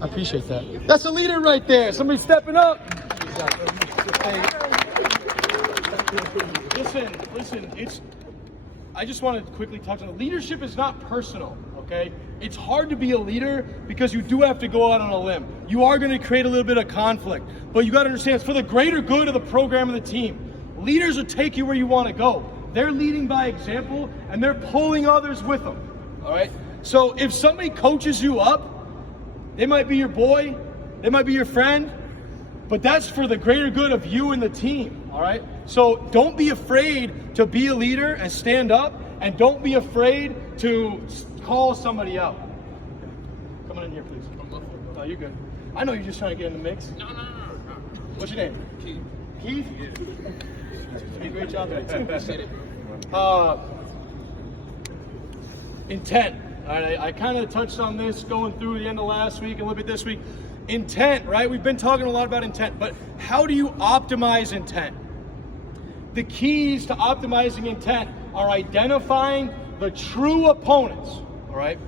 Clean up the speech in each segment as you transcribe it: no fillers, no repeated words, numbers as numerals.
I appreciate that. That's a leader right there. Somebody stepping up. Hey. Listen, I just want to quickly touch on it. Leadership is not personal, okay? It's hard to be a leader because you do have to go out on a limb. You are going to create a little bit of conflict, but you got to understand it's for the greater good of the program and the team. Leaders will take you where you want to go. They're leading by example and they're pulling others with them, all right? So if somebody coaches you up, they might be your boy, they might be your friend, but that's for the greater good of you and the team, all right? So don't be afraid to be a leader and stand up, and don't be afraid to call somebody out. Come on in here, please. Oh, you're good. I know you're just trying to get in the mix. No. What's your name? Keith. Keith? Yeah. Great job there, too. Appreciate it. Intent. All right, I kind of touched on this going through the end of last week and a little bit this week. Intent, right? We've been talking a lot about intent, but how do you optimize intent? The keys to optimizing intent are identifying the true opponents, all right?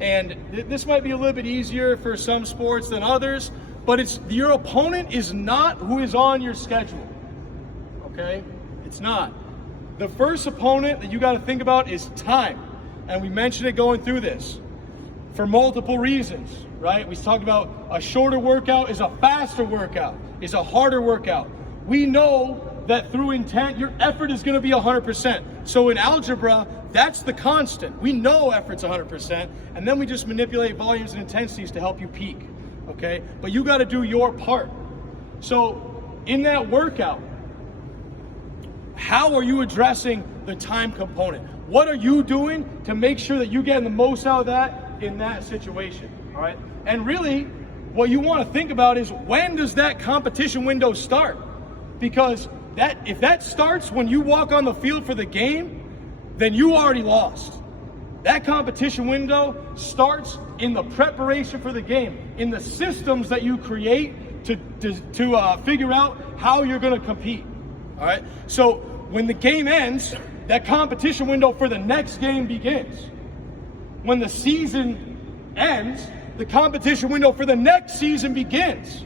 And this might be a little bit easier for some sports than others, but it's your opponent is not who is on your schedule, okay? It's not. The first opponent that you got to think about is time. And we mentioned it going through this for multiple reasons, right? We talked about a shorter workout is a faster workout, is a harder workout. We know that through intent, your effort is going to be 100%. So in algebra, that's the constant. We know effort's 100%, and then we just manipulate volumes and intensities to help you peak, okay? But you got to do your part. So in that workout, how are you addressing the time component? What are you doing to make sure that you're getting the most out of that in that situation, all right? And really, what you want to think about is, when does that competition window start? Because if that starts when you walk on the field for the game, then you already lost. That competition window starts in the preparation for the game, in the systems that you create to figure out how you're going to compete, all right? So when the game ends, that competition window for the next game begins. When the season ends, the competition window for the next season begins.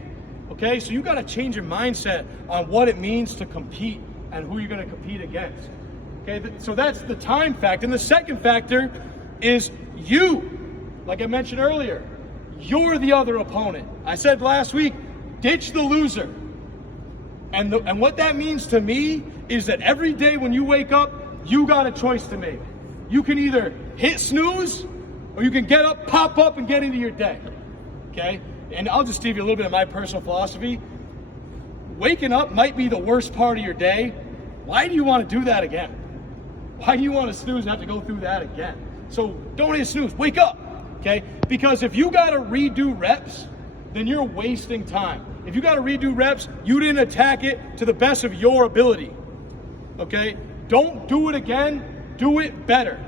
Okay, so you got to change your mindset on what it means to compete and who you're going to compete against. Okay, so that's the time factor. And the second factor is you. Like I mentioned earlier, you're the other opponent. I said last week, ditch the loser. And what that means to me is that every day when you wake up, you got a choice to make. You can either hit snooze, or you can get up, pop up, and get into your day, okay? And I'll just give you a little bit of my personal philosophy. Waking up might be the worst part of your day. Why do you want to do that again? Why do you want to snooze and have to go through that again? So don't hit snooze, wake up, okay? Because if you got to redo reps, then you're wasting time. If you got to redo reps, you didn't attack it to the best of your ability, okay? Don't do it again, do it better.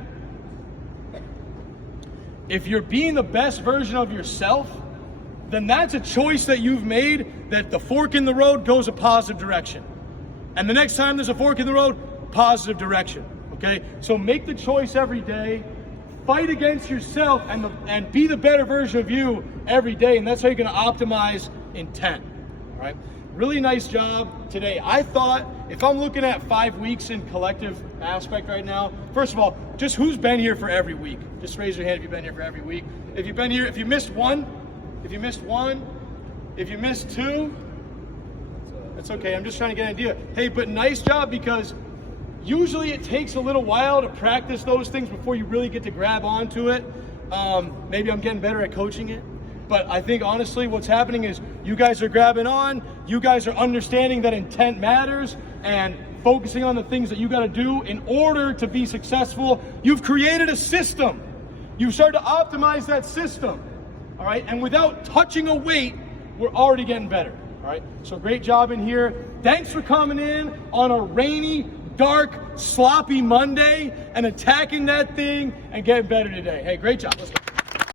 If you're being the best version of yourself, then that's a choice that you've made, that the fork in the road goes a positive direction. And the next time there's a fork in the road, positive direction, okay? So make the choice every day, fight against yourself, and be the better version of you every day, and that's how you're gonna optimize intent, all right? Really nice job today. I thought, if I'm looking at 5 weeks in collective aspect right now, first of all, just who's been here for every week? Just raise your hand if you've been here for every week. If you've been here, if you missed one, if you missed two, that's okay. I'm just trying to get an idea. Hey, but nice job, because usually it takes a little while to practice those things before you really get to grab onto it. Maybe I'm getting better at coaching it. But I think honestly what's happening is you guys are grabbing on, you guys are understanding that intent matters and focusing on the things that you got to do in order to be successful. You've created a system. You've started to optimize that system, all right? And without touching a weight, we're already getting better, all right? So great job in here. Thanks for coming in on a rainy, dark, sloppy Monday and attacking that thing and getting better today. Hey, great job. Let's go.